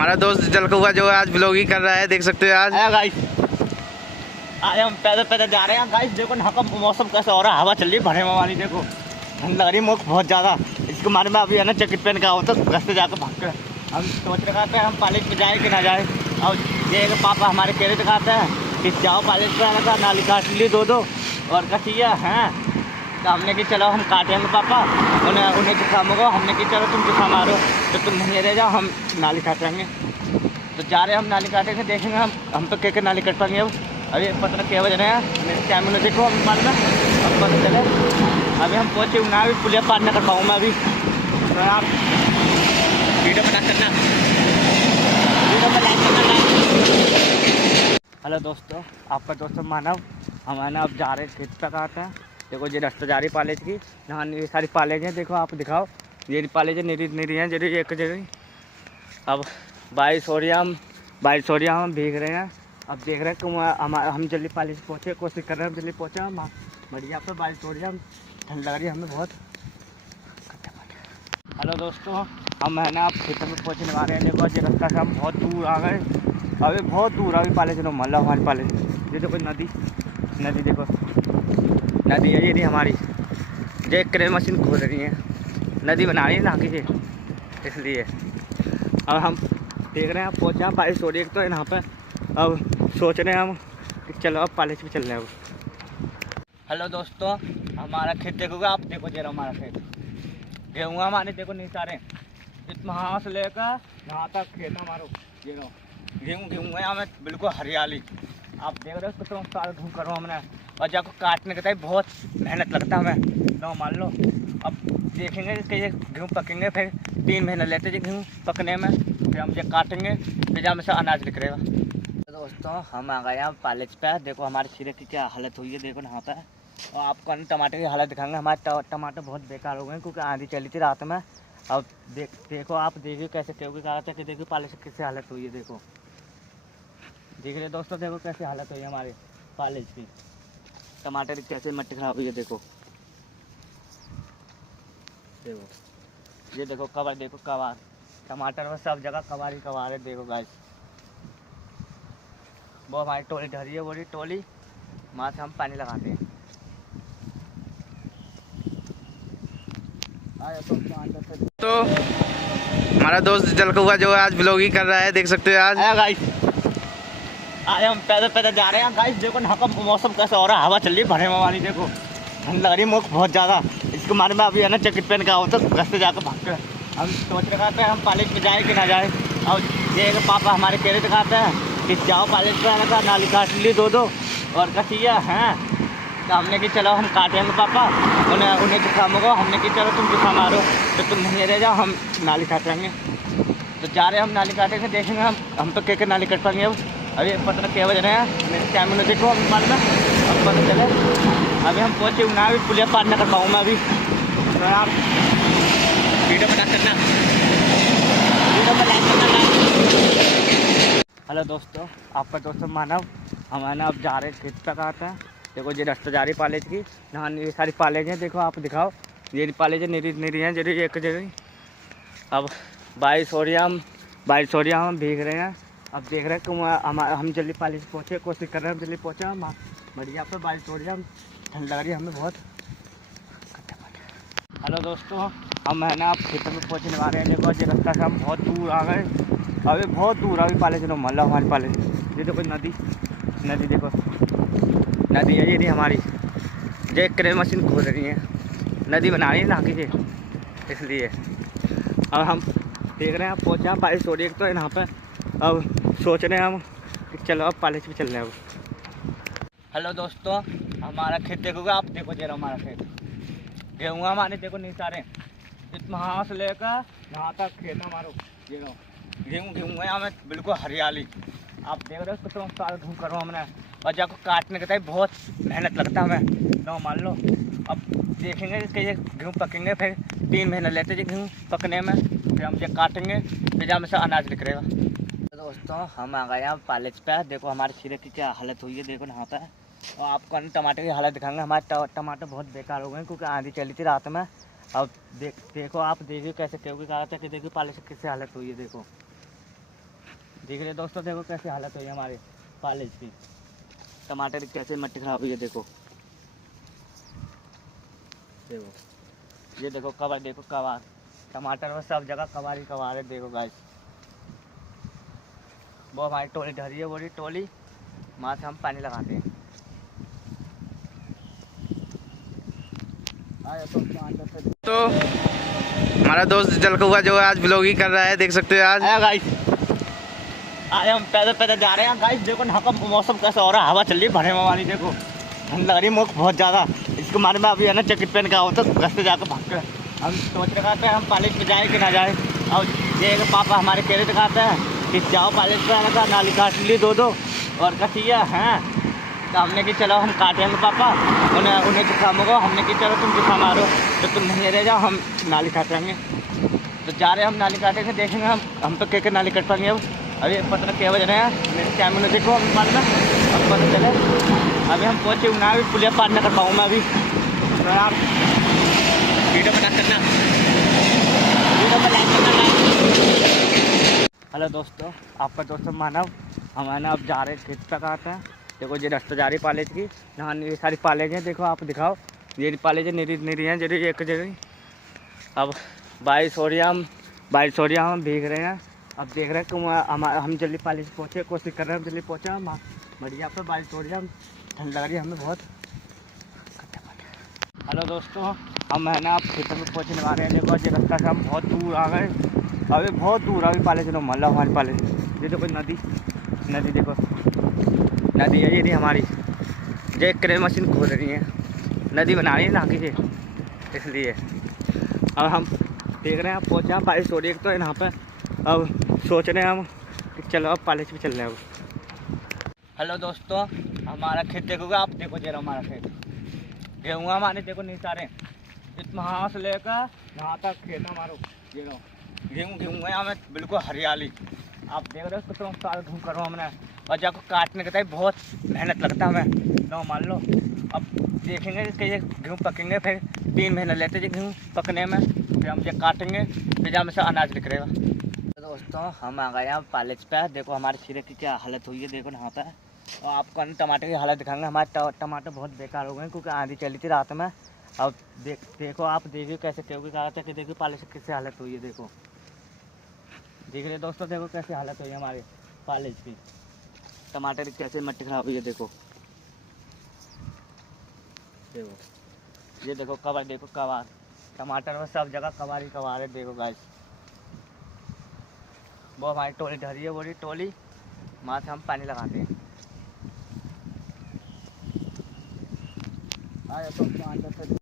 हमारा दोस्त जल कौआ जो है आज ब्लॉगिंग कर रहा है, देख सकते हो। आज गाइस आज हम पैदल पैदल जा रहे हैं। गाइस देखो ना, मौसम कैसा हो रहा है, हवा चल रही है भरे वाली। देखो ठंड लग रही है बहुत ज़्यादा। इसके बारे में अभी है ना जैकेट पहन के आओ तो घर से जाकर भाग कर हम सोच रहे थे हम कॉलेज में जाए कि ना जाए। और ये पापा हमारे कह रहे दिखाते हैं कि जाओ कॉलेज पर आने का, नाली काट ली दो और क्या चाहिए हैं। तो हमने कि चलो हम काटेंगे पापा, उन्हें जुकाम होगा। हमने कि चलो तुम जुकाम आ रहे हो तो तुम नहीं रह जाओ, हम नाली काटेंगे। तो जा रहे हैं हम नाली काटेंगे, देखेंगे हम तो क्या नाली कट पाएंगे। अब अभी पता नहीं क्या बज रहे हैं, मेरे कैमरे में देखो हम मालूम है अब पता चले। अभी हम पहुँचे ना, अभी पुलिया पार न कर पाऊँ मैं अभी। तो आप वीडियो बना करना, वीडियो में लाइक करना। हेलो दोस्तों, आपका दोस्त मानव। हम है ना अब जा रहे हैं खेत तक आते हैं। देखो ये रास्ता जा रही कॉलेज की, यहाँ ये सारी कॉलेज हैं। देखो आप दिखाओ, ये कॉलेज है नीरी हैं जरी एक जगह। अब बारिश हो रही है, हम भीग रहे हैं। अब देख रहे हैं कि हम जल्दी कॉलेज पहुँचे, कोशिश कर रहे हैं हम जल्दी पहुँचा। बढ़िया पर बारिश हो रही है, ठंड लग रही है हमें बहुत। हेलो दोस्तों, हम है ना अब खेतों में पहुँचने वाले हैं। देखो ये रास्ता से हम बहुत दूर आ गए, अभी बहुत दूर अभी कॉलेज है। तो मल्ला हमारी कॉलेज ये देखो नदी देखो, नदी है ये नहीं हमारी। ये क्रेन मशीन खोल रही है, नदी बना रही है ना आगे, इसलिए अब हम देख रहे हैं पहुँचे हैं। बारिश हो रही है तो यहाँ पे अब सोच रहे हैं हम कि चलो अब कॉलेज में चल रहे हैं। हेलो दोस्तों, हमारा खेत देखोगे आप, देखो जरा हमारा खेत गेहूँ हमारे देखो नहीं सारे वहाँ से लेकर यहाँ तक खेत हमारो। ये गेहूँ है हमें बिल्कुल हरियाली। आप देख रहे हो कितना साल घूम करो हमने, और जाको काटने के टाइम बहुत मेहनत लगता है हमें। लो मान लो अब देखेंगे कि ये गेहूँ पकेंगे, फिर 3 महीने लेते हैं गेहूँ पकने में, फिर हम ये काटेंगे, फिर जहाँ से अनाज निकलेगा। तो दोस्तों हम आ गए हैं कॉलेज पे। देखो हमारे सिरे की क्या हालत हुई है, देखो यहाँ पे। और आपको टमाटर की हालत दिखाएंगे। हमारे टमाटर बहुत बेकार हो गए क्योंकि आंधी चली थी रात में। अब देखो आप देखिए कैसे क्योंकि कहा था कि देखिए कॉलेज की कैसे हालत हुई है। देखो देख रहे दोस्तों, देखो कैसी हालत हुई है हमारे कॉलेज की। टमाटर की कैसे मिट्टी खराब हुई है देखो ये देखो कवर, देखो कवार टमाटर में सब जगह कवार ही कवार है। देखो गाइस वो हमारी टोली ढरी है, वो रही टोली, वहाँ से हम पानी लगाते हैं। तो हमारा दोस्त जल कौआ जो है आज ब्लॉगिंग कर रहा है, देख सकते हो। आज गाइस आज हम पैदल पैदल जा रहे हैं। गाइस देखो ना, मौसम कैसा हो रहा है, हवा चल रही है भरे वाली। देखो ठंड लग रही है बहुत ज़्यादा। इसके बारे में अभी है ना जैकेट पहन के आओ तो घर से जाकर भाग कर हम सोच रहे थे हम कॉलेज में जाए कि ना जाए। और ये पापा हमारे कह रहे दिखाते हैं कि जाओ कॉलेज पर आने का, नाली काट ली दो और क्या चाहिए हैं। तो हमने कि चलो हम काटेंगे पापा, उन्हें जुकाम होगा। हमने कि चलो तुम जुकाम आ रहे हो तो तुम नहीं रह जाओ, हम नाली काटेंगे। तो जा रहे हैं हम नाली काटेंगे, देखेंगे हम तो क्या नाली कट पाएंगे। अब अभी पता नहीं क्या बज रहे हैं, मेरे कैमरे में देखो हम मालूम है अब पता चले। अभी हम पहुँचे ना, अभी पुलिया पार न कर पाऊँ मैं अभी। तो आप वीडियो बना करना, वीडियो में लाइक करना। हेलो दोस्तों, आपका दोस्त मानव। हम है ना अब जा रहे हैं खेत तक आते हैं। देखो ये रास्ता जा रही कॉलेज की, यहाँ ये सारी कॉलेज हैं। देखो आप दिखाओ, ये कॉलेज है नीरी हैं जरी एक जगह। अब बारिश हो रही है, हम भीग रहे हैं। अब देख रहे हैं कि हम जल्दी कॉलेज पहुँचे, कोशिश कर रहे हैं हम जल्दी पहुँचा। बढ़िया पर बारिश हो रही है, ठंड लग रही है हमें बहुत। हेलो दोस्तों, हम है ना अब खेतों में पहुँचने वाले हैं। देखो ये रास्ता से हम बहुत दूर आ गए, अभी बहुत दूर अभी कॉलेज है मल्ला हमारी कॉलेज। ये देखो नदी देखो, नदी है ये नहीं हमारी। ये क्रेन मशीन खोल रही है, नदी बना रही है ना आगे, इसलिए अब हम देख रहे हैं पहुँचे हैं। बारिश हो रही है तो यहाँ पे अब सोच रहे हैं हम कि चलो अब कॉलेज में चल रहे हैं। हेलो दोस्तों, हमारा खेत देखोगे आप, देखो जरा हमारा खेत गेहूँ हमारे देखो नहीं सारे वहाँ से लेकर यहाँ तक खेत हमारा। ये गेहूँ है हमें बिल्कुल हरियाली। आप देख रहे हो कितना साल घूम करो हमने, और जाको काटने के टाइम बहुत मेहनत लगता है हमें। लो मान लो अब देखेंगे कि ये गेहूँ पकेंगे, फिर 3 महीने लेते हैं गेहूँ पकने में, फिर हम ये काटेंगे, फिर जहाँ से अनाज निकलेगा। तो दोस्तों हम आ गए हैं कॉलेज पे। देखो हमारे सिरे की क्या हालत हुई है, देखो यहाँ पे। और आपको टमाटर की हालत दिखाएंगे। हमारे टमाटर बहुत बेकार हो गए क्योंकि आंधी चली थी रात में। अब देखो आप देखिए कैसे क्योंकि कहा था कि देखिए कॉलेज की कैसे हालत हुई है। देखो देख रहे दोस्तों, देखो कैसे हालत हुई है हमारे कॉलेज की। टमाटर की कैसे मिट्टी खराब हुई है, देखो देखो ये देखो कवर, देखो कवार टमाटर में सब जगह कवार ही कवार है। देखो गाइस, वो हमारी टोली ढरी है, वो रही टोली, वहाँ से हम पानी लगाते हैं। तो हमारा दोस्त जल कौआ जो है आज ब्लॉगिंग कर रहा है, देख सकते हो आज। गाइस आज हम पैदल पैदल जा रहे हैं। गाइस देखो ना का मौसम कैसा हो रहा है, हवा चल रही है भरे वाली। देखो ठंड लग रही है मुझको बहुत ज़्यादा। इसके मारे में अभी है ना जैकेट पहन के आओ तो घर से जाकर भाग कर हम सोच रहे थे हम कॉलेज में जाए कि ना जाए। और ये पापा हमारे कह रहे दिखाते हैं कि जाओ कॉलेज पर, आने का नाली काट ली दो और का चाहिए हैं। तो हमने कि चलो हम काटेंगे पापा, उन्हें जुकाम होगा। हमने कि चलो तुम जुकाम आ रहे हो तो तुम नहीं रह जाओ, हम नाली काटेंगे। तो जा रहे हैं हम नाली काटेंगे, देखेंगे हम तो कह नाली कट पाएंगे। अब अभी पता नहीं क्या बज रहे हैं, मेरे कैमरे में देखो हम बाद में अब पता चले। अभी हम पहुँचे ना, अभी पुलिया पार न कर पाऊँ मैं अभी। तो आप वीडियो बना करना, वीडियो पर लाइक करना। हेलो दोस्तों, आपका दोस्त मानव। हम है ना अब जा रहे खेत तक आते हैं। देखो ये रास्ता जा रही कॉलेज की, यहाँ ये सारी कॉलेज हैं। देखो आप दिखाओ, ये कॉलेज है निरी हैं जरी एक जगह। अब बारिश हो रही है, हम भीग रहे हैं। अब देख रहे हैं हम जल्दी कॉलेज पहुँचे, कोशिश कर रहे हैं जल्दी पहुँचे। हम बढ़िया पर बारिश हो रही है, ठंड लग रही है हमें बहुत। हेलो दोस्तों, हम है ना अब खेतों में पहुँचने वाले हैं। देखो ये रास्ता से हम बहुत दूर आ गए, अभी बहुत दूर अभी कॉलेज से मोहल्ला हमारे कॉलेज। ये देखो नदी देखो, नदी है ये नहीं हमारी। ये क्रेन मशीन खोद रही है, नदी बना रही है ना की, इसलिए अब हम देख रहे हैं। अब पहुँचे हैं, बारिश हो रही है तो यहाँ पे। अब सोच रहे हैं हम कि चलो अब कॉलेज पे चल रहे हैं अब। हेलो दोस्तों, हमारा खेत देखोगे आप, देखो जरा हमारा खेत, गेहूँ हमारे देखो नहीं सारे, वहाँ से लेकर यहाँ तक खेत हमारा। ये लो गेहूँ है हमें बिल्कुल हरियाली। आप देख रहे हो कितना साल गेहूँ करो हमने, और जब काटने के टाइम बहुत मेहनत लगता है हमें। लो मान लो अब देखेंगे कि ये गेहूँ पकेंगे, फिर 3 महीने लेते हैं गेहूँ पकने में, फिर हम ये काटेंगे, फिर जहाँ से अनाज निकलेगा। तो दोस्तों हम आ गए हैं कॉलेज पे। देखो हमारे सिरे की क्या हालत हुई है, देखो यहाँ पे। और आपको टमाटर की हालत दिखाएंगे। हमारे टमाटर बहुत बेकार हो गए क्योंकि आंधी चली थी रात में। अब देखो आप देखिए कैसे क्योंकि कहा था कि देखिए कॉलेज की कैसे हालत हुई है। देखो देख रहे दोस्तों, देखो कैसे हालत हुई है हमारे कॉलेज की। टमाटर की कैसे मिट्टी खराब हुई है, देखो ये देखो कवर, देखो कवार टमाटर में सब जगह कवार ही कवार है। देखो गाइस, वो हमारी टोली ढरी है, वो रही टोली, वहाँ से हम पानी लगाते हैं। तो अंदर से